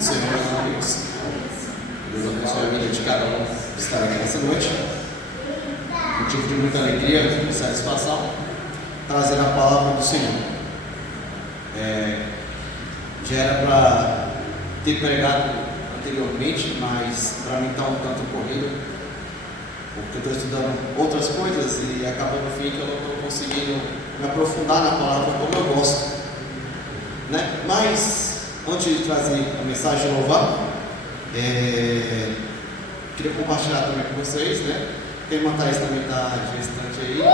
Senhor, meus amigos. Deus abençoe a vida de cada um que estará aqui nessa noite. Motivo de muita alegria e satisfação trazer a palavra do Senhor. Já era para ter pregado anteriormente, mas para mim está um tanto corrido, porque eu estou estudando outras coisas e acaba no fim que eu não estou conseguindo me aprofundar na palavra como eu gosto, né? Mas antes de trazer a mensagem de louvor, queria compartilhar também com vocês, né? Tem uma Thaís também está gestante aí, em breve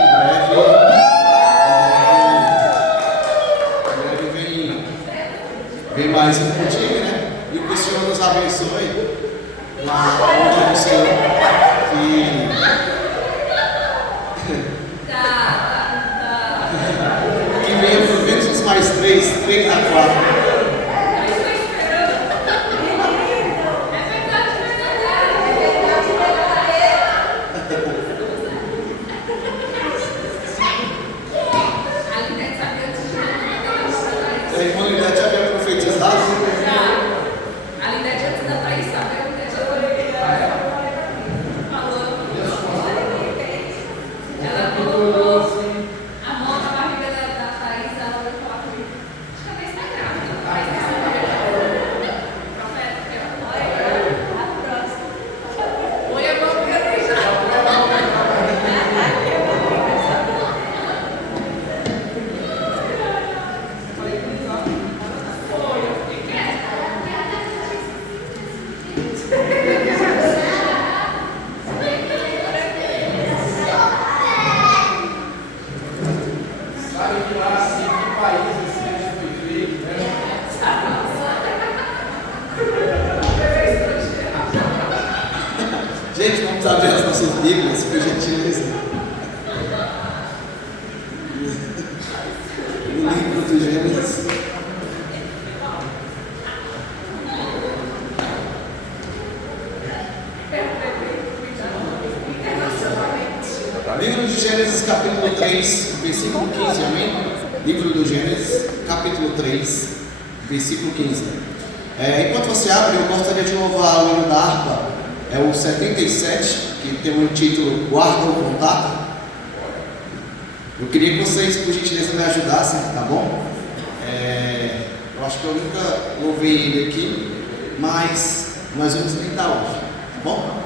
vem mais um contigo, né? E que o Senhor nos abençoe na honra do Senhor, que venha pelo menos os mais três a quatro. A irmã Lidete já havia profetizado? A Lidete antes da Thaís saber, a Lidete já falou. Ela colocou a mão na barriga da Thaís, ela vai falar comigo. Acho que a Thaís está grávida, não vai ser profeta, que ela a próxima. Oi, eu vou Gente, vamos abrir as nossas Bíblias, por gentileza. No livro do Gênesis. Livro de Gênesis, capítulo 3, versículo 15, amém? Livro do Gênesis, capítulo 3, versículo 15. Enquanto você abre, eu gostaria de louvar o hino da harpa, é o 77, que tem o título Guarda o Contato. Eu queria que vocês, por gentileza, me ajudassem, tá bom? Eu acho que eu nunca louvei ele aqui, mas nós vamos tentar hoje, tá bom?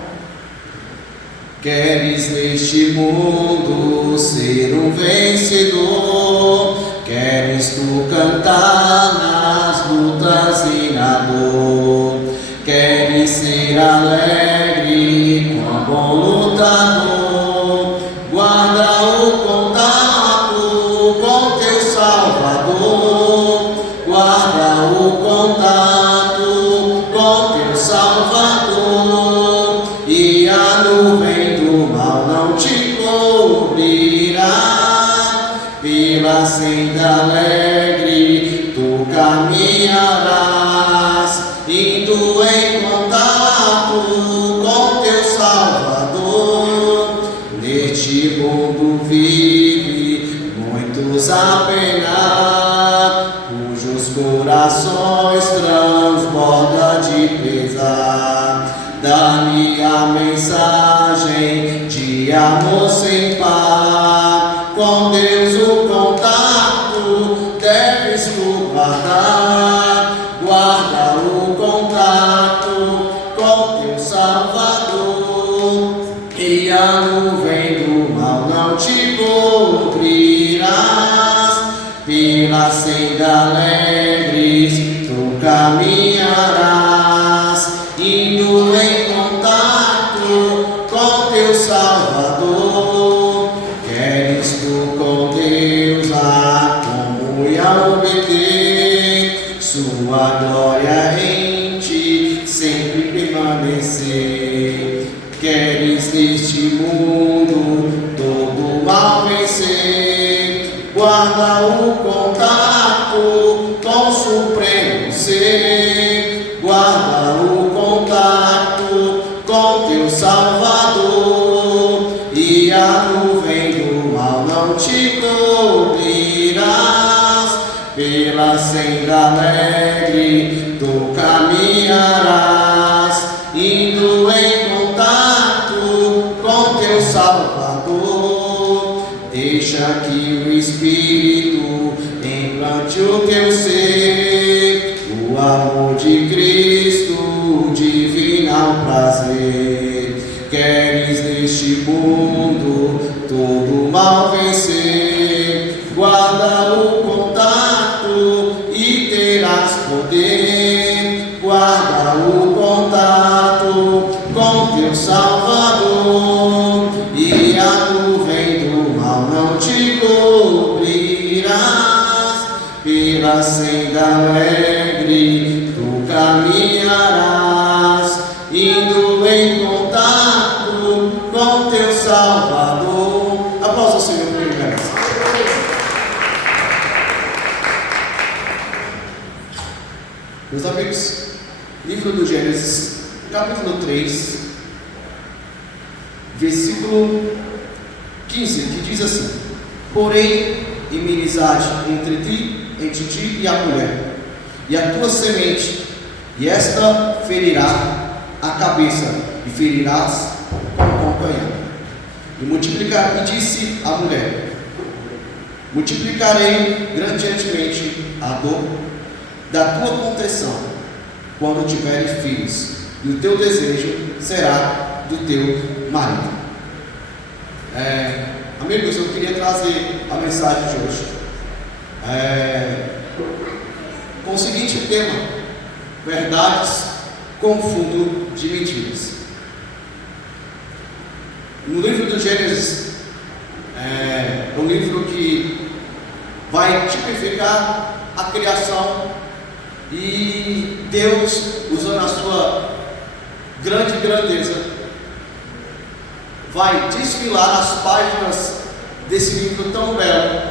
Queres neste mundo ser um vencedor? Queres tu cantar nas lutas e na dor? Queres ser alegre como bom lutador? Guarda o contato com teu Salvador. Guarda o contato com teu Salvador. E a nuvem do mal não te cobrirá. Pela senda alegre tu caminharás, indo em contato com teu Salvador. Neste mundo vive muitos a penar, cujos corações transbordam de pesar. Dá-lhe a mensagem de amor sem par. Com Deus o contato deves tu guardar. Guarda o contato com teu Salvador, e a nuvem do mal não te cobrirás. Pela senda alegre tu caminharás, indo em contato com teu Salvador. Queres tu com Deus a comunhão obter, sua glória em ti sempre permanecer. Queres neste mundo todo mal vencer? Guarda o contato com o supremo ser. Guarda o contato com teu Salvador, e a nuvem do mal não te cobrirás. pela senda alegre tu caminharás, indo em contato com teu Salvador. Deixa que o Espírito implante o teu ser, o amor de Cristo, divinal prazer. Queres neste mundo todo mal vencer, guarda o contato e terás poder. Guarda o contato com teu Salvador, e a nuvem do mal não te cobrirás. Pela senda alegre tu caminharás, indo em contato com teu Salvador. Aplausos ao Senhor por graça. Meus amigos, livro do Gênesis, capítulo 3, versículo 15, que diz assim: porém, inimizade entre ti e a mulher, e a tua semente, e esta ferirá a cabeça, e ferirás com o companheiro. E disse a mulher: multiplicarei grandemente a dor da tua contenção quando tiveres filhos, e o teu desejo será do teu marido. Amigos, eu queria trazer a mensagem de hoje com o seguinte tema: verdades com fundo de mentiras. No livro do Gênesis, é um livro que vai tipificar a criação, e Deus, usando a sua grande grandeza, vai desfilar as páginas desse livro tão belo,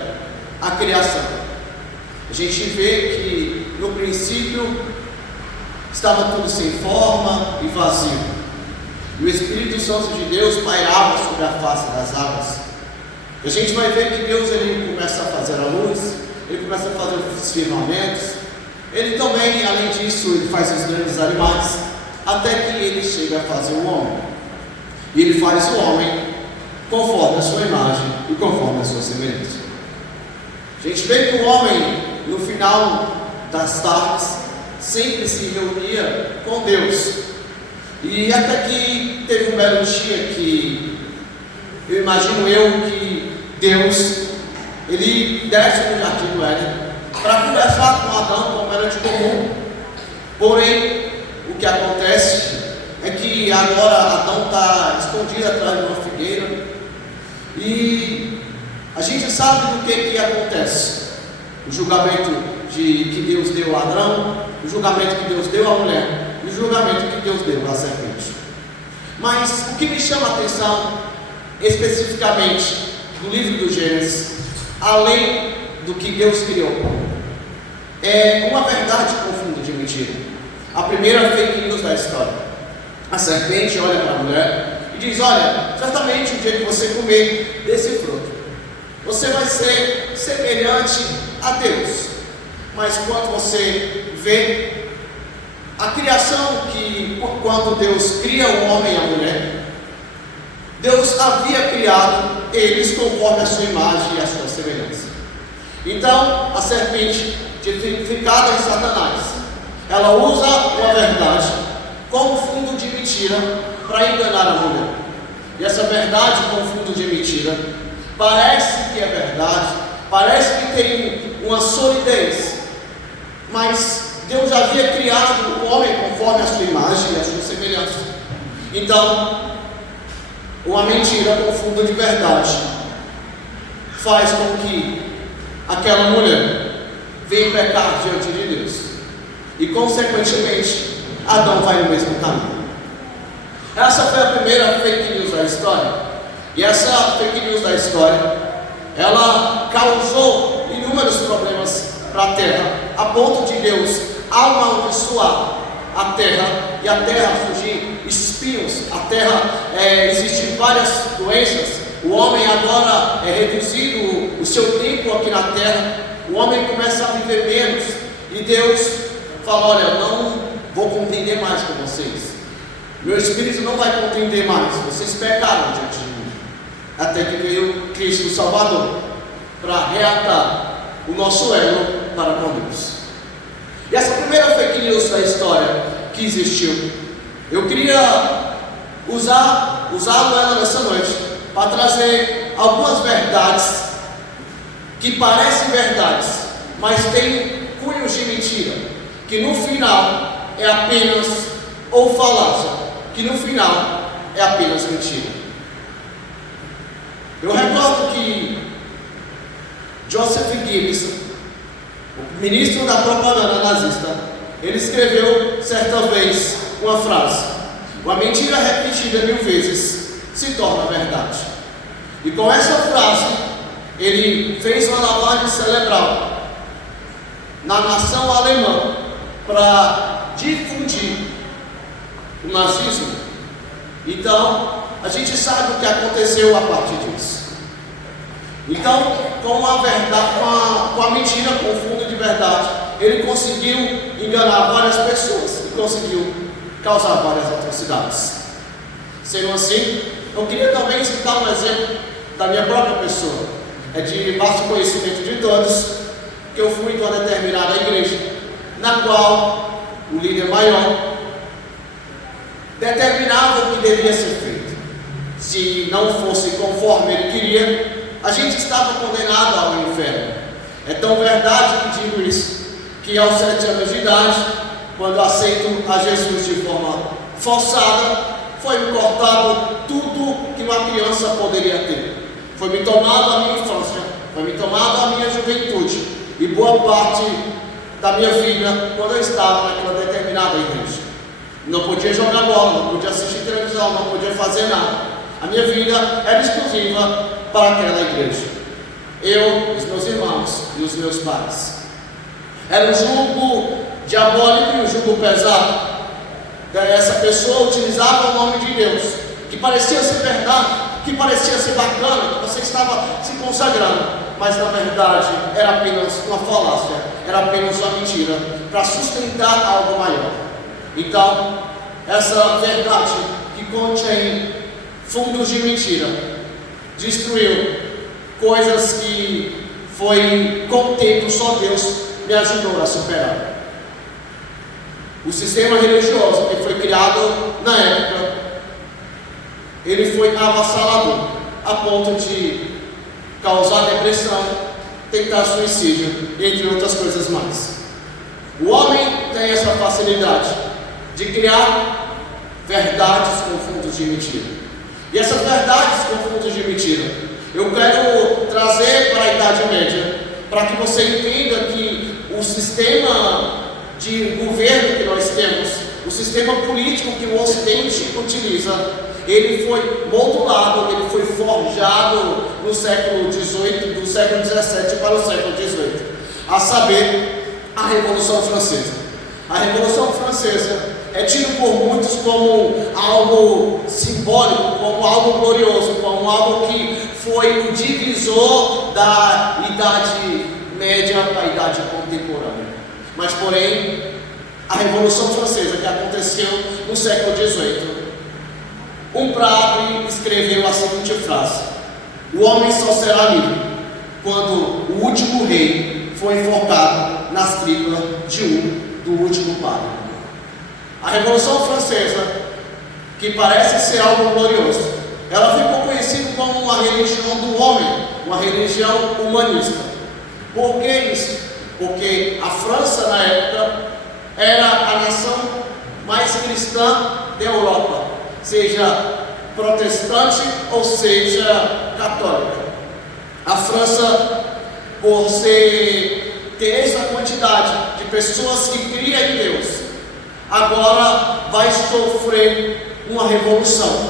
a criação. A gente vê que no princípio estava tudo sem forma e vazio, e o Espírito Santo de Deus pairava sobre a face das águas. A gente vai ver que Deus, ele começa a fazer a luz, ele começa a fazer os firmamentos, ele também, além disso, ele faz os grandes animais, até que ele chega a fazer o homem. E ele faz o homem conforme a sua imagem e conforme a sua semelhança. A gente vê que o homem, no final das tardes, sempre se reunia com Deus. E até que teve um belo dia que eu imagino que Deus, ele desce no jardim do Éden para conversar com Adão, como era de comum. Porém, o que acontece é que agora Adão está escondido atrás de uma figueira, e a gente sabe do que acontece. O julgamento que Deus deu a Adão, o julgamento que Deus deu à mulher, e o julgamento que Deus deu à serpente. Mas o que me chama a atenção especificamente no livro do Gênesis, além do que Deus criou, é uma verdade com fundo de mentira. A primeira fake news da história: a serpente olha para a mulher e diz: olha, certamente o dia que você comer desse fruto, você vai ser semelhante a Deus. Mas quando você vê a criação, que quando Deus cria o homem e a mulher, Deus havia criado eles conforme a sua imagem e a sua semelhança. Então, a serpente, tipificada em Satanás, ela usa uma verdade como fundo de mentira para enganar a mulher. E essa verdade com fundo de mentira parece que é verdade, parece que tem uma solidez, mas Deus havia criado o homem conforme a sua imagem e a sua semelhança. Então, uma mentira com fundo de verdade faz com que aquela mulher venha pecar diante de Deus, e consequentemente Adão vai no mesmo caminho. Essa foi a primeira fake news da história, e essa fake news da história, ela causou inúmeros problemas para a terra, a ponto de Deus amaldiçoar a terra, e a terra surgir espinhos, a terra existem várias doenças, o homem agora é reduzido o seu tempo aqui na terra, o homem começa a viver menos, e Deus fala: olha, eu não vou contender mais com vocês, meu Espírito não vai contender mais, vocês pecaram diante de mim. Até que veio Cristo o Salvador, para reatar o nosso elo para com Deus. E essa primeira fake news da história que existiu, eu queria usar ela nessa noite para trazer algumas verdades que parecem verdades, mas têm cunhos de mentira, que no final é apenas, ou falácia, que no final é apenas mentira. Eu recordo que Joseph Goebbels, o ministro da propaganda nazista, ele escreveu certa vez uma frase: uma mentira repetida 1000 vezes se torna verdade. E com essa frase, ele fez uma lavagem cerebral na nação alemã para difundir o nazismo. Então, a gente sabe o que aconteceu a partir disso. Então, com a mentira, com o fundo de verdade, ele conseguiu enganar várias pessoas e conseguiu causar várias atrocidades. Sendo assim, eu queria também citar um exemplo da minha própria pessoa. É de vasto conhecimento de todos que eu fui de uma determinada igreja, na qual o líder maior determinava o que devia ser feito. Se não fosse conforme ele queria, a gente estava condenado ao inferno. É tão verdade que digo isso, que aos 7 anos de idade, quando aceito a Jesus de forma forçada, foi-me cortado tudo que uma criança poderia ter. Foi-me tomado a minha infância, foi-me tomado a minha juventude e boa parte da minha vida quando eu estava naquela determinada igreja. Não podia jogar bola, não podia assistir televisão, não podia fazer nada. A minha vida era exclusiva para aquela igreja. Eu, os meus irmãos e os meus pais. Era um jugo diabólico e um jugo pesado. Essa pessoa utilizava o nome de Deus, que parecia ser verdade, que parecia ser bacana, que você estava se consagrando, mas na verdade era apenas uma falácia, era apenas uma mentira, para sustentar algo maior. Então, essa verdade que contém fundos de mentira destruiu coisas que foi com o tempo só Deus me ajudou a superar. O sistema religioso que foi criado na época, ele foi avassalador, a ponto de causar depressão, tentar suicídio, entre outras coisas mais. O homem tem essa facilidade de criar verdades com fundos de mentira. E essas verdades com fundos de mentira, eu quero trazer para a Idade Média, para que você entenda que o sistema de governo que nós temos, o sistema político que o Ocidente utiliza, ele foi modulado, ele foi forjado no século XVIII, do século XVII para o século XVIII, a saber, a Revolução Francesa. A Revolução Francesa é tido por muitos como algo simbólico, como algo glorioso, como algo que foi o divisor da Idade Média para a Idade Contemporânea. Mas, porém, a Revolução Francesa, que aconteceu no século XVIII, um padre escreveu a seguinte frase: o homem só será livre quando o último rei for enforcado nas tripas do último padre. A Revolução Francesa, que parece ser algo glorioso, ela ficou conhecida como uma religião do homem, uma religião humanista. Por que isso? Porque a França, na época, era a nação mais cristã da Europa, seja protestante ou seja católica. A França, por ter essa quantidade de pessoas que criam em Deus, agora vai sofrer uma revolução.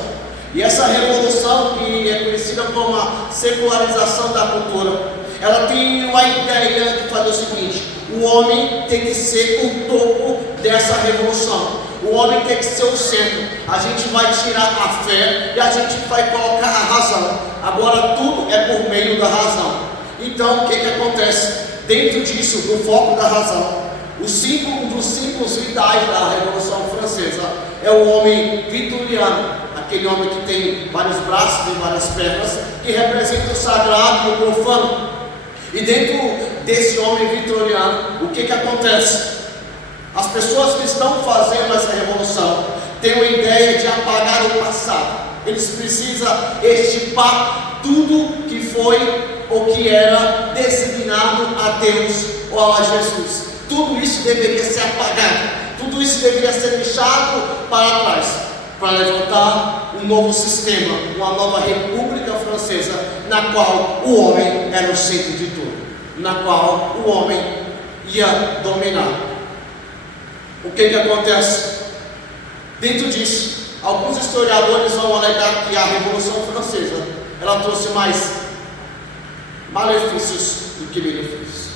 E essa revolução, que é conhecida como a secularização da cultura, ela tem a ideia de fazer o seguinte: o homem tem que ser o topo dessa revolução, o homem tem que ser o centro. A gente vai tirar a fé e a gente vai colocar a razão. Agora tudo é por meio da razão. Então, o que acontece? Dentro disso, do foco da razão, um dos símbolos vitais da Revolução Francesa é o homem vitoriano, aquele homem que tem vários braços e várias pernas, que representa o sagrado e o profano. E dentro desse homem vitoriano, o que acontece? As pessoas que estão fazendo essa revolução têm a ideia de apagar o passado. Eles precisam extirpar tudo que foi ou que era designado a Deus ou a Jesus. Tudo isso deveria ser apagado. Tudo isso deveria ser deixado para trás, para levantar um novo sistema, uma nova república francesa, na qual o homem era o centro de tudo, na qual o homem ia dominar. O que acontece? Dentro disso, alguns historiadores vão alegar que a Revolução Francesa, ela trouxe mais malefícios do que benefícios.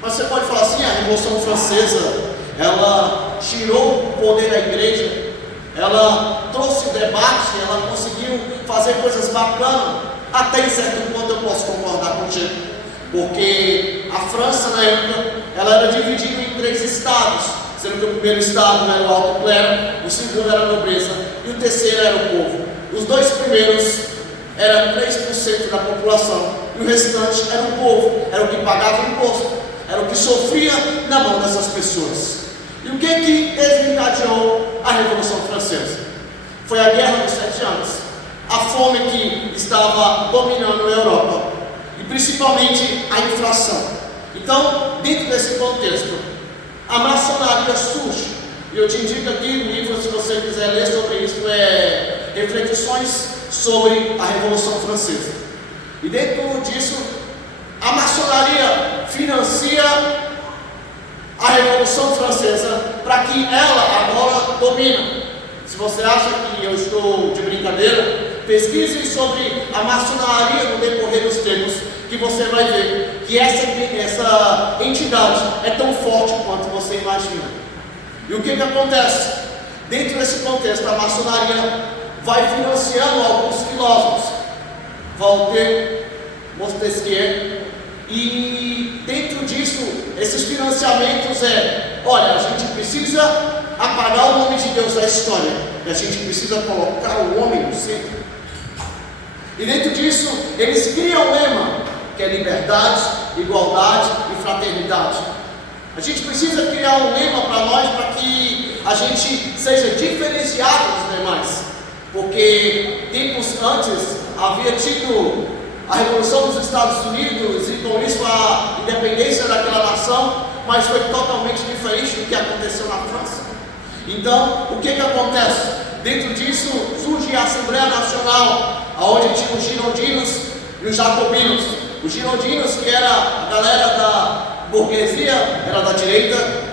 Mas você pode falar assim, a Revolução Francesa, ela tirou o poder da igreja, ela trouxe o debate, ela conseguiu fazer coisas bacanas. Até em certo ponto eu posso concordar contigo, porque a França na época, ela era dividida em 3 estados, sendo que o primeiro estado era o alto clero, o segundo era a nobreza e o terceiro era o povo. Os 2 primeiros eram 3% da população e o restante era o povo, era o que pagava imposto, era o que sofria na mão dessas pessoas. E o que desencadeou a Revolução Francesa? Foi a Guerra dos 7 Anos, a fome que estava dominando a Europa e principalmente a inflação. Então, dentro desse contexto, a maçonaria surge, e eu te indico aqui um livro, se você quiser ler sobre isso, Reflexões sobre a Revolução Francesa. E dentro disso, a maçonaria financia a Revolução Francesa para que ela agora domine. Se você acha que eu estou de brincadeira, pesquise sobre a maçonaria no decorrer dos tempos, que você vai ver que essa entidade é tão forte quanto você imagina. E o que acontece? Dentro desse contexto, a maçonaria vai financiando alguns filósofos, Voltaire, Montesquieu, e dentro disso, esses financiamentos olha, a gente precisa apagar o nome de Deus da história, e a gente precisa colocar o homem no centro. E dentro disso, eles criam um lema, que é liberdade, igualdade e fraternidade. A gente precisa criar um lema para nós, para que a gente seja diferenciado dos demais. Porque tempos antes havia tido a Revolução dos Estados Unidos e com isso a independência daquela nação, mas foi totalmente diferente do que aconteceu na França. Então, o que acontece? Dentro disso surge a Assembleia Nacional, onde tinha os girondinos e os jacobinos. Os girondinos, que era a galera da burguesia, era da direita,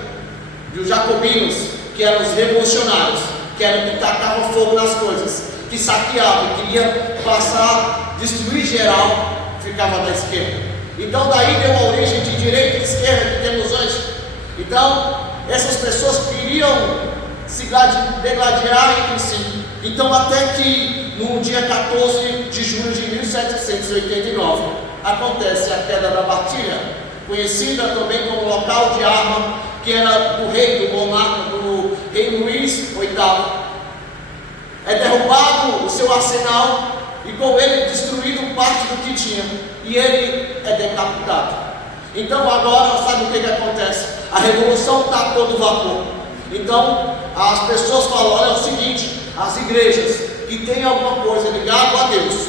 e os jacobinos, que eram os revolucionários, que eram que tacavam fogo nas coisas, que saqueavam, queria passar, destruir geral, ficava da esquerda. Então daí deu a origem de direita e esquerda que temos hoje. Então, essas pessoas queriam se degladiar entre si. Então, até que no dia 14 de julho de 1789, acontece a queda da Bastilha, conhecida também como local de arma, que era do rei, do monarca, do rei Luís VIII. É derrubado o seu arsenal e com ele destruído parte do que tinha, e ele é decapitado. Então agora, sabe o que acontece? A revolução está a todo vapor. Então as pessoas falam, olha, é o seguinte, as igrejas que têm alguma coisa ligada a Deus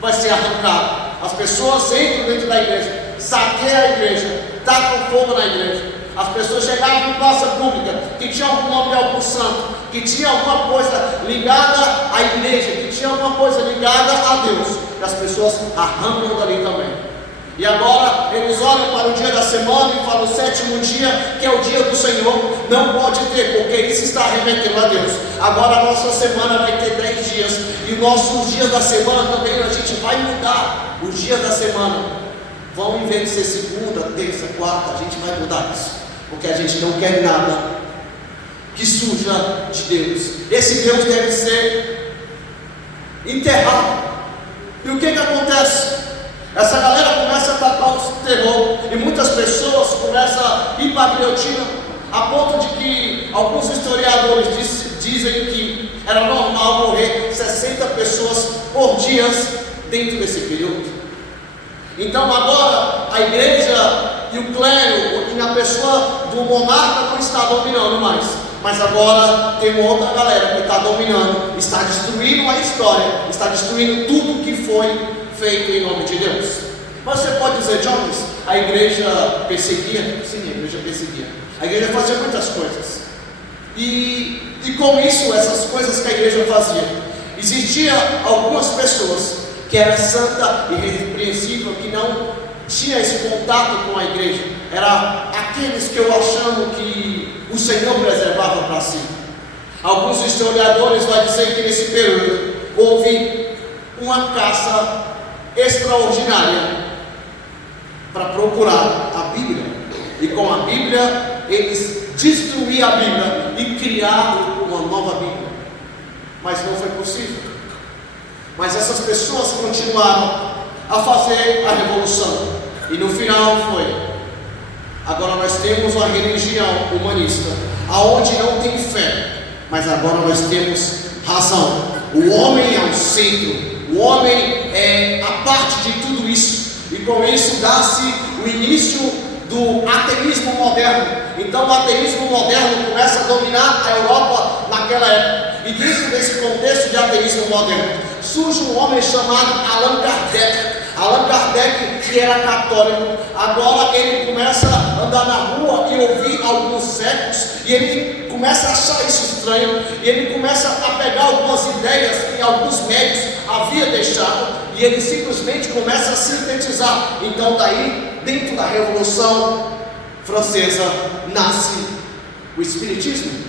vai ser arrancada. As pessoas entram dentro da igreja, saqueiam a igreja, tacam fogo na igreja. As pessoas chegavam em praça pública, que tinha algum nome de algum santo, que tinha alguma coisa ligada à igreja, que tinha alguma coisa ligada a Deus, e as pessoas arrancam dali também. E agora eles olham para o dia da semana e falam: o 7º dia, que é o dia do Senhor, não pode ter, porque isso está remetendo a Deus. Agora a nossa semana vai ter 10 dias, e os nossos dias da semana também a gente vai mudar. Os dias da semana vão, em vez de ser segunda, terça, quarta, a gente vai mudar isso, porque a gente não quer nada que suja de Deus. Esse Deus deve ser enterrado. E o que acontece? Essa galera começa a tacar toques de terror, e muitas pessoas começam a ir para a guilhotina, a ponto de que alguns historiadores dizem que era normal morrer 60 pessoas por dia dentro desse período. Então agora a igreja e o clero, e na pessoa do monarca, não está dominando mais, mas agora tem uma outra galera que está dominando, está destruindo a história, está destruindo tudo que foi feito em nome de Deus. Mas você pode dizer, Jones, a igreja perseguia? Sim, a igreja perseguia. A igreja fazia muitas coisas. E com isso, essas coisas que a igreja fazia, existia algumas pessoas que era santa e irrepreensível, que não tinha esse contato com a igreja. Era aqueles que eu achando que o Senhor preservava para si. Alguns historiadores vão dizer que nesse período houve uma caça extraordinária para procurar a Bíblia. E com a Bíblia, eles destruíram a Bíblia e criaram uma nova Bíblia. Mas não foi possível. Mas essas pessoas continuaram a fazer a revolução. E no final foi. Agora nós temos uma religião humanista, aonde não tem fé. Mas agora nós temos razão. O homem é o centro. O homem é a parte de tudo isso. E com isso dá-se o início do ateísmo moderno. Então o ateísmo moderno começa a dominar a Europa naquela época. E dentro desse contexto de ateísmo moderno, surge um homem chamado Allan Kardec. Allan Kardec, que era católico, agora ele começa a andar na rua e ouvir alguns séculos, e ele começa a achar isso estranho, e ele começa a pegar algumas ideias que alguns médicos haviam deixado, e ele simplesmente começa a sintetizar. Então daí, dentro da Revolução Francesa, nasce o Espiritismo.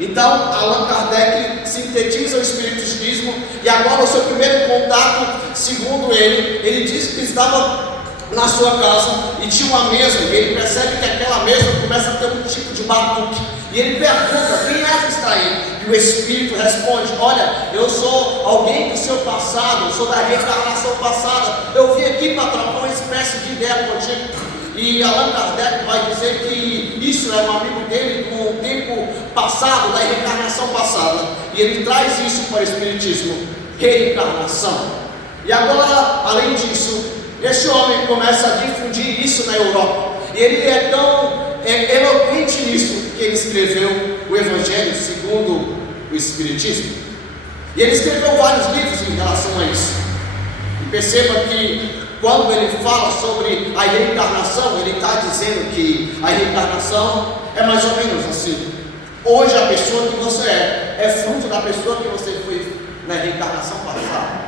Então, Allan Kardec sintetiza o Espiritismo, e agora o seu primeiro contato, segundo ele disse que estava na sua casa e tinha uma mesa, e ele percebe que aquela mesa começa a ter um tipo de batuque, e ele pergunta, quem é que está aí? E o Espírito responde, olha, eu sou alguém do seu passado, eu sou da reencarnação passada, eu vim aqui para trocar uma espécie de ideia contigo. E Allan Kardec vai dizer que isso é um amigo dele do tempo passado, da reencarnação passada. E ele traz isso para o Espiritismo, reencarnação. E agora, além disso, esse homem começa a difundir isso na Europa. E ele é tão eloquente nisso que ele escreveu o Evangelho segundo o Espiritismo. E ele escreveu vários livros em relação a isso. E perceba que quando ele fala sobre a reencarnação, ele está dizendo que a reencarnação é mais ou menos assim. Hoje a pessoa que você é fruto da pessoa que você foi na reencarnação passada.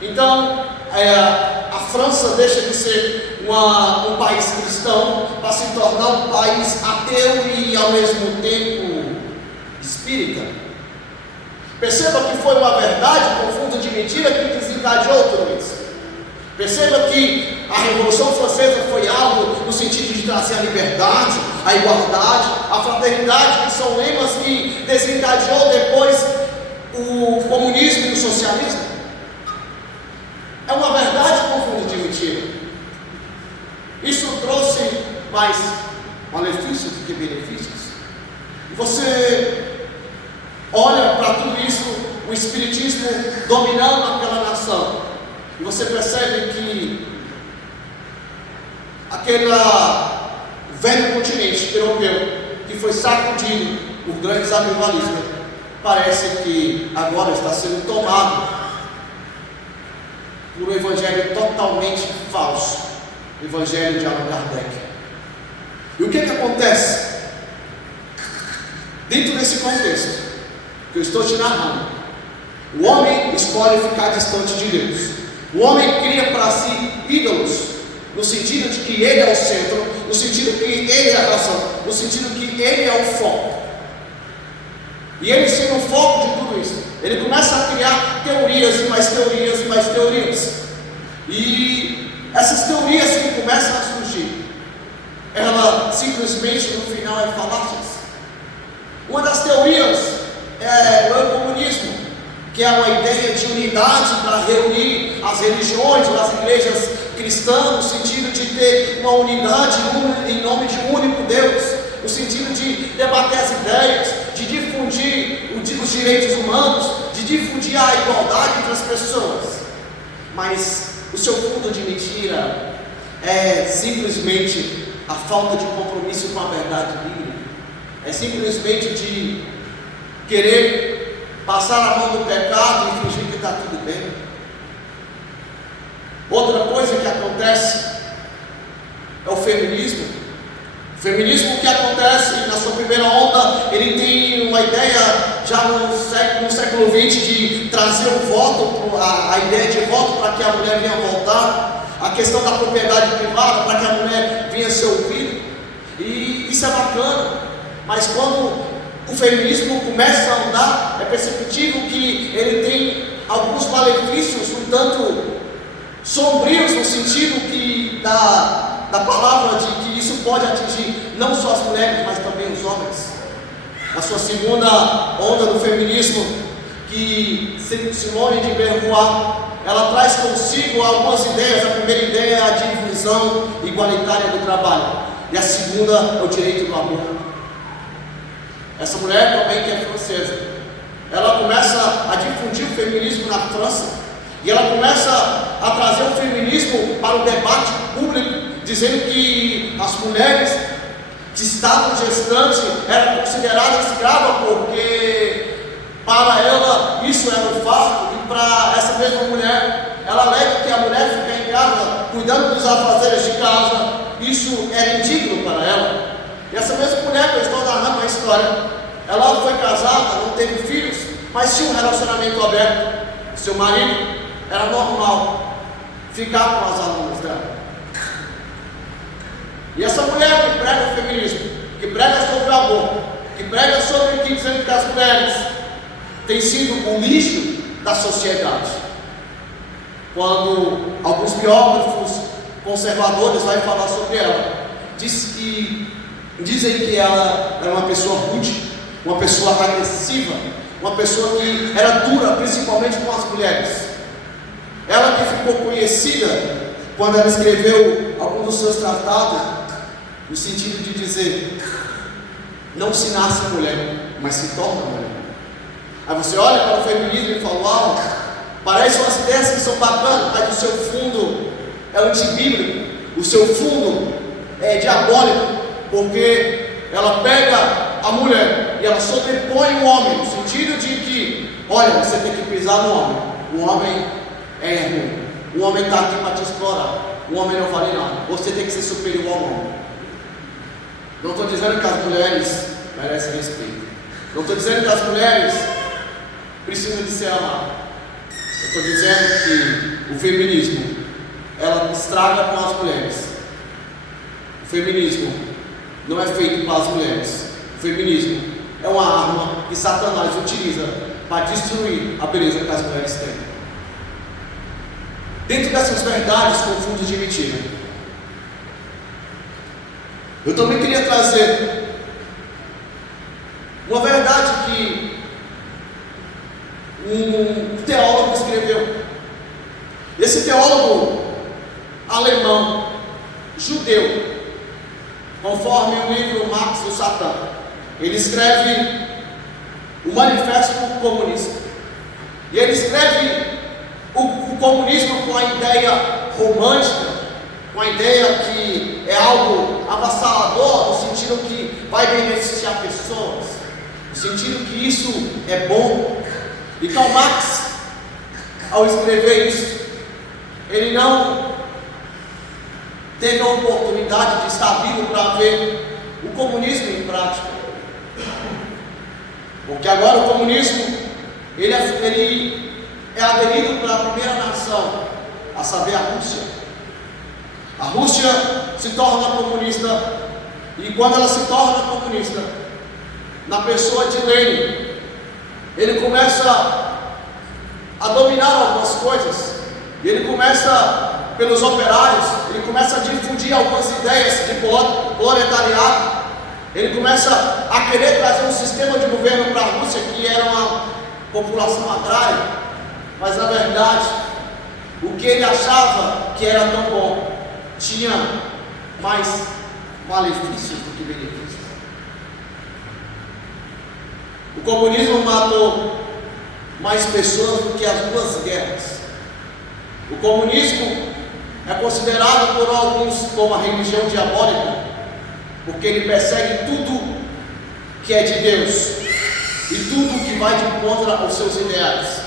Então, a França deixa de ser um país cristão para se tornar um país ateu e ao mesmo tempo espírita. Perceba que foi uma verdade confunda de mentira que desencadeou tudo isso. Perceba que a Revolução Francesa foi algo no sentido de trazer a liberdade, a igualdade, a fraternidade, que são lemas que desencadeou depois o comunismo e o socialismo. É uma verdade confunda de mentira. Isso trouxe mais malefícios do que benefícios. E você olha para tudo isso, o Espiritismo dominando aquela nação. E você percebe que aquele velho continente europeu que foi sacudido por grandes avivalistas, parece que agora está sendo tomado por um evangelho totalmente falso, o evangelho de Allan Kardec. E o que acontece? Dentro desse contexto que eu estou te narrando, o homem escolhe ficar distante de Deus. O homem cria para si ídolos, no sentido de que ele é o centro, no sentido que ele é a razão, no sentido que ele é o foco. E ele sendo o foco de tudo isso, ele começa a criar teorias e mais teorias e mais teorias. E essas teorias que começam a surgir, ela simplesmente no final é falácias. Uma das teorias é o comunismo, que é uma ideia de unidade para reunir as religiões, as igrejas cristã, no sentido de ter uma unidade em nome de um único Deus, no sentido de debater as ideias, de difundir os direitos humanos, de difundir a igualdade entre as pessoas. Mas o seu fundo de mentira é simplesmente a falta de compromisso com a verdade bíblica. É simplesmente de querer passar a mão no pecado e fingir que está tudo bem. Outra coisa que acontece é o feminismo. O feminismo que acontece na sua primeira onda, ele tem uma ideia já no século XX de trazer o voto, a ideia de voto para que a mulher venha votar, a questão da propriedade privada para que a mulher venha ser ouvida, e isso é bacana, mas quando o feminismo começa a andar, é perceptível que ele tem alguns malefícios um tanto sombrios, no sentido que da palavra de que isso pode atingir não só as mulheres, mas também os homens. A sua segunda onda do feminismo, que Simone de Beauvoir, ela traz consigo algumas ideias. A primeira ideia é a divisão igualitária do trabalho, e a segunda é o direito do aborto. Essa mulher também, que é francesa, ela começa a difundir o feminismo na França, e ela começa a trazer o feminismo para o debate público, dizendo que as mulheres que estavam gestantes eram consideradas escravas, porque para ela isso era um fardo, e para essa mesma mulher, ela alega que a mulher fica em casa cuidando dos afazeres de casa, isso era indigno para ela. E essa mesma mulher que eu estou narrando a história, ela foi casada, não teve filhos, mas tinha um relacionamento aberto. Seu marido, era normal ficar com as alunas dela. E essa mulher que prega o feminismo, que prega sobre o aborto, que prega sobre que dizendo que as mulheres têm sido o lixo da sociedade, quando alguns biógrafos conservadores vão falar sobre ela, dizem que ela era uma pessoa rude, uma pessoa agressiva, uma pessoa que era dura, principalmente com as mulheres. Ela que ficou conhecida quando ela escreveu alguns dos seus tratados, no sentido de dizer: não se nasce mulher, mas se torna mulher. Aí você olha para o feminismo e fala: uau, parece umas ideias que são bacanas, mas o seu fundo é antibíblico, o seu fundo é diabólico, porque ela pega a mulher e ela sobrepõe o homem, no sentido de que, olha, você tem que pisar no homem, o homem é ruim, o homem está aqui para te explorar, o homem não vale nada, você tem que ser superior ao homem. Não estou dizendo que as mulheres merecem respeito, não estou dizendo que as mulheres precisam de ser amadas, eu estou dizendo que o feminismo, ela estraga com as mulheres. O feminismo não é feito para as mulheres. O feminismo é uma arma que Satanás utiliza para destruir a beleza que as mulheres têm. Dentro dessas verdades com fundos de mentira, eu também queria trazer uma verdade que um teólogo escreveu. Esse teólogo alemão, judeu, conforme o livro Marx do Satã, ele escreve o Manifesto Comunista. E ele escreve o comunismo com a ideia romântica, com a ideia que é algo avassalador, no sentido que vai beneficiar pessoas, no sentido que isso é bom. E Karl Marx, ao escrever isso, ele não teve a oportunidade de estar vivo para ver o comunismo em prática. Porque agora o comunismo, ele é aderido para a primeira nação, a saber, a Rússia. A Rússia se torna comunista, e quando ela se torna comunista, na pessoa de Lenin, ele começa a dominar algumas coisas, e ele começa, pelos operários, ele começa a difundir algumas ideias de proletariado. Ele começa a querer trazer um sistema de governo para a Rússia que era uma população agrária, mas na verdade o que ele achava que era tão bom tinha mais malefícios do que benefícios. O comunismo matou mais pessoas do que as duas guerras. O comunismo é considerado por alguns como a religião diabólica, porque ele persegue tudo que é de Deus e tudo que vai de contra aos seus ideais.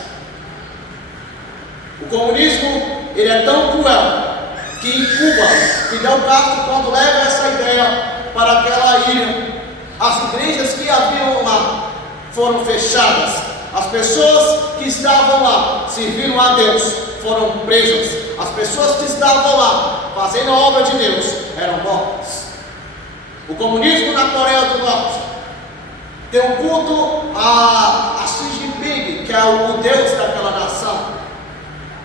O comunismo, ele é tão cruel que em Cuba, Fidel Castro, quando leva essa ideia para aquela ilha, as igrejas que haviam lá foram fechadas. As pessoas que estavam lá servindo a Deus foram presas. As pessoas que estavam lá fazendo a obra de Deus eram mortas. O comunismo na Coreia do Norte tem um culto a Xi Jinping, que é o Deus daquela nação.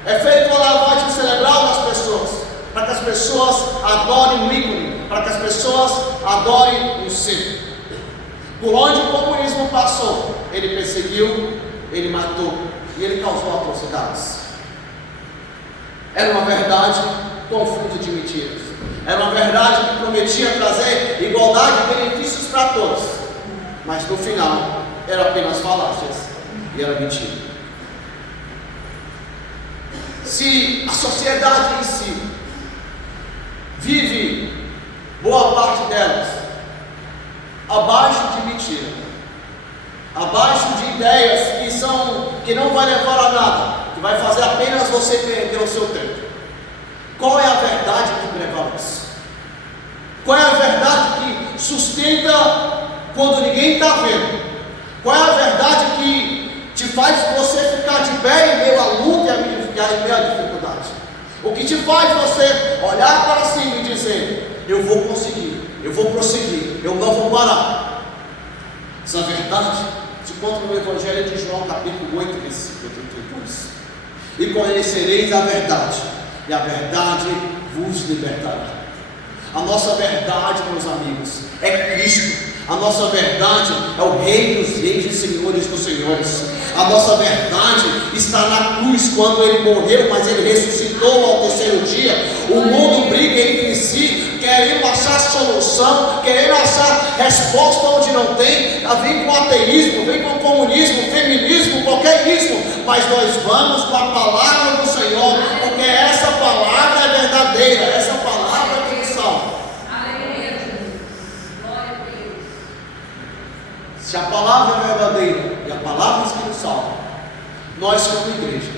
É feito uma lavagem cerebral nas pessoas, para que as pessoas adorem o ícone, para que as pessoas adorem o ser. Por onde o comunismo passou, ele perseguiu, ele matou e ele causou atrocidades. Era uma verdade com fundo de mentiras. Era uma verdade que prometia trazer igualdade e benefícios para todos, mas no final era apenas falácias e era mentira. Se a sociedade em si vive boa parte delas abaixo de mentira, abaixo de ideias que não vai levar a nada, que vai fazer apenas você perder o seu tempo. Qual é a verdade que prevalece? Qual é a verdade que sustenta quando ninguém está vendo? Qual é a verdade que te faz você ficar de pé em meio à luta e em meio à dificuldade? O que te faz você olhar para cima e dizer: eu vou conseguir, eu vou prosseguir, eu não vou parar. Essa verdade se encontra no Evangelho de João, capítulo 8, versículo 32. E conhecereis a verdade, e a verdade vos libertará. A nossa verdade, meus amigos, é Cristo. A nossa verdade é o Rei dos Reis e Senhores dos Senhores. A nossa verdade está na cruz, quando Ele morreu, mas Ele ressuscitou ao terceiro dia. O mundo briga entre si, querendo achar solução, querendo achar resposta onde não tem. Vem com ateísmo, vem com comunismo, feminismo, qualquer ismo, mas nós vamos com a palavra do Senhor, porque essa palavra é verdadeira, essa palavra é que nos salva. Se a palavra é verdadeira e a palavra que nos salva, nós como igreja,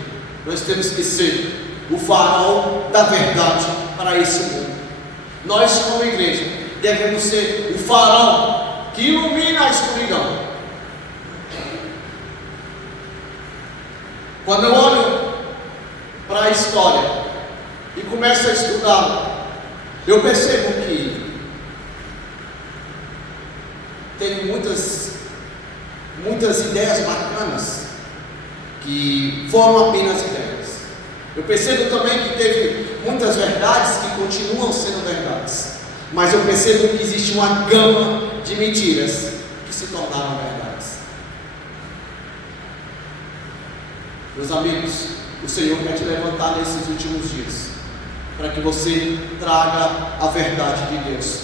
nós temos que ser o farol da verdade para esse mundo. Nós como igreja devemos ser o farol que ilumina a escuridão. Quando eu olho para a história e começo a estudá-la, eu percebo que tem muitas ideias bacanas que foram apenas ideias. Eu percebo também que teve muitas verdades que continuam sendo verdades, mas eu percebo que existe uma gama de mentiras que se tornaram verdades. Meus amigos, o Senhor quer te levantar nesses últimos dias, para que você traga a verdade de Deus,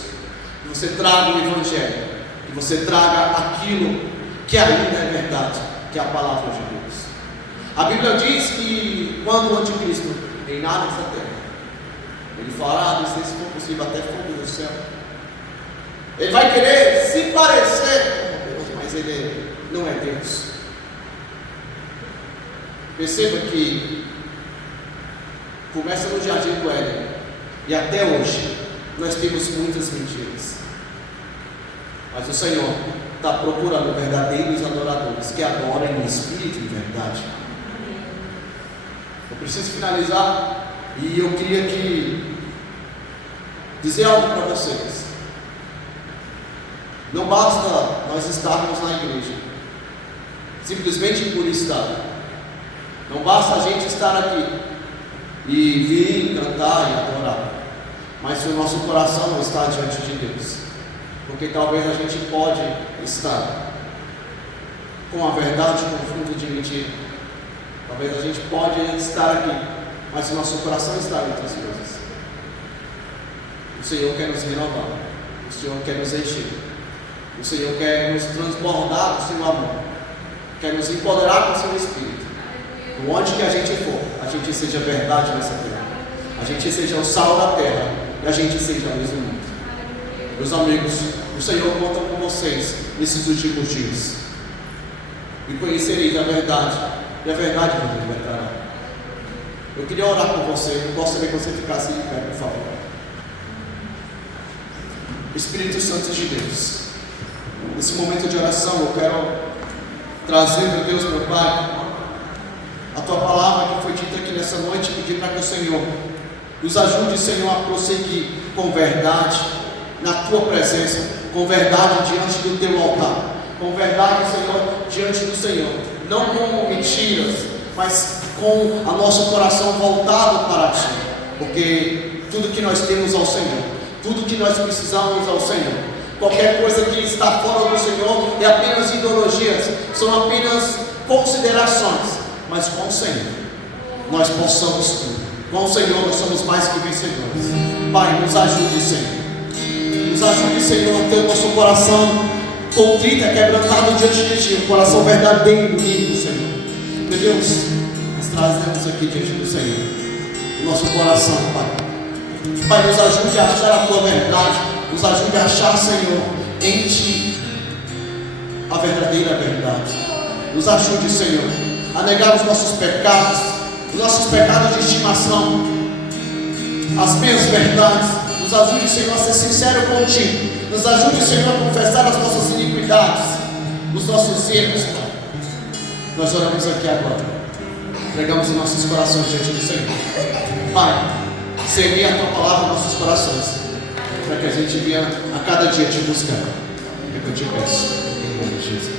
que você traga o Evangelho, que você traga aquilo que ainda é verdade, que é a palavra de Deus. A Bíblia diz que quando o anticristo reinar nessa terra, ele fará, se for possível, até fogo do céu. Ele vai querer se parecer com Deus, mas ele não é Deus. Perceba que começa no Jardim do Éden e até hoje nós temos muitas mentiras. Mas o Senhor está procurando verdadeiros adoradores que adorem em espírito e em verdade. Eu preciso finalizar e eu queria dizer algo para vocês. Não basta nós estarmos na igreja simplesmente por estar. Não basta a gente estar aqui e vir cantar e adorar, mas se o nosso coração não está diante de Deus, porque talvez a gente pode estar com a verdade com fundo de mentira. Talvez a gente pode estar aqui mas o nosso coração está em outras coisas. O Senhor quer nos renovar, o Senhor quer nos encher, o Senhor quer nos transbordar do seu amor, quer nos empoderar com o seu Espírito. Por onde que a gente for, a gente seja verdade nessa terra, a gente seja o sal da terra e a gente seja a luz do mundo. Meus amigos, o Senhor conta com vocês nesses últimos dias. E conhecereis a verdade, e a verdade vos libertará. Eu queria orar por você, eu gosto também que você ficasse em pé, por favor. Espírito Santo de Deus, nesse momento de oração eu quero trazer, meu Deus, meu Pai, a Tua palavra que foi dita aqui nessa noite, pedir para que o Senhor nos ajude, Senhor, a prosseguir com verdade na Tua presença, com verdade diante do Teu altar, com verdade, Senhor, diante do Senhor, não com mentiras, mas com o nosso coração voltado para Ti, porque tudo que nós temos ao Senhor, tudo que nós precisamos ao Senhor, qualquer coisa que está fora do Senhor é apenas ideologias, são apenas considerações, mas com o Senhor nós possamos tudo, com o Senhor nós somos mais que vencedores. Pai, nos ajude, Senhor, nos ajude, Senhor, a ter o nosso coração contrito, quebrantado diante de Ti, um coração verdadeiro, limpo, Senhor. Meu Deus, nós trazemos aqui diante do Senhor o nosso coração, Pai. Pai, nos ajude a achar a Tua verdade, nos ajude a achar, Senhor, em Ti a verdadeira verdade. Nos ajude, Senhor, a negar os nossos pecados de estimação, as minhas verdades. Nos ajude, Senhor, a ser sincero contigo. Nos ajude, Senhor, a confessar as nossas iniquidades, os nossos erros, Pai. Nós oramos aqui agora, entregamos os nossos corações diante do Senhor. Pai, semeia a Tua palavra nos nossos corações, para que a gente venha a cada dia Te buscar. É o que eu te peço, em nome de Jesus.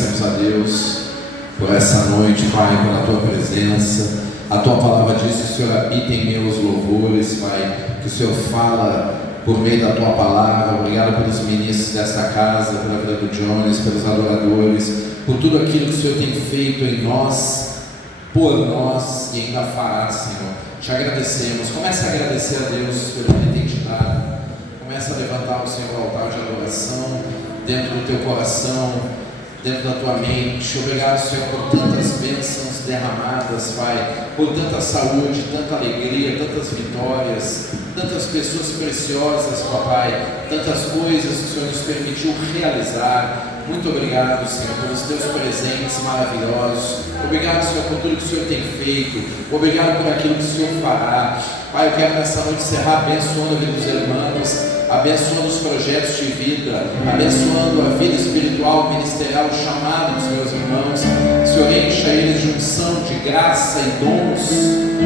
agradecemos a Deus por essa noite, Pai, pela Tua presença. A Tua palavra diz que o Senhor habita em meus louvores, Pai, que o Senhor fala por meio da Tua palavra. Obrigado pelos ministros desta casa, pela vida do Jones, pelos adoradores, por tudo aquilo que o Senhor tem feito em nós, por nós e ainda fará, Senhor. Te agradecemos. Comece a agradecer a Deus pelo que Ele tem te dado. Comece a levantar o Senhor ao altar de adoração dentro do teu coração, dentro da tua mente. Obrigado, Senhor, por tantas bênçãos derramadas, Pai, por tanta saúde, tanta alegria, tantas vitórias, tantas pessoas preciosas, Papai, tantas coisas que o Senhor nos permitiu realizar. Muito obrigado, Senhor, pelos teus presentes maravilhosos. Obrigado, Senhor, por tudo que o Senhor tem feito. Obrigado por aquilo que o Senhor fará. Pai, eu quero nessa noite encerrar abençoando a vida dos irmãos, abençoando os projetos de vida, abençoando a vida espiritual, ministerial, o chamado dos meus irmãos. Senhor, encha eles de unção, de graça e dons,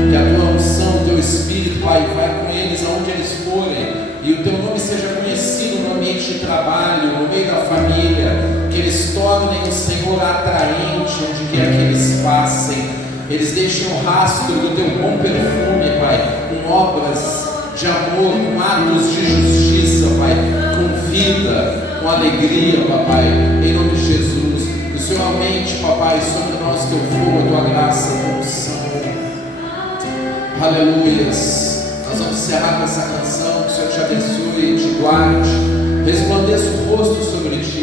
que a tua unção, o teu Espírito, Pai, vai com eles aonde eles forem, e o teu nome seja conhecido no ambiente de trabalho, no meio da família, que eles tornem o Senhor atraente onde quer que eles passem, eles deixem o rastro do teu bom perfume, Pai, com obras de amor, com atos de justiça, Pai, com vida, com alegria, Papai, em nome de Jesus. O Senhor aumente, Papai, sobre nós teu fogo, a tua graça, a tua unção. Aleluias. Nós vamos encerrar com essa canção. Que o Senhor te abençoe, te guarde, resplandeça o rosto sobre ti.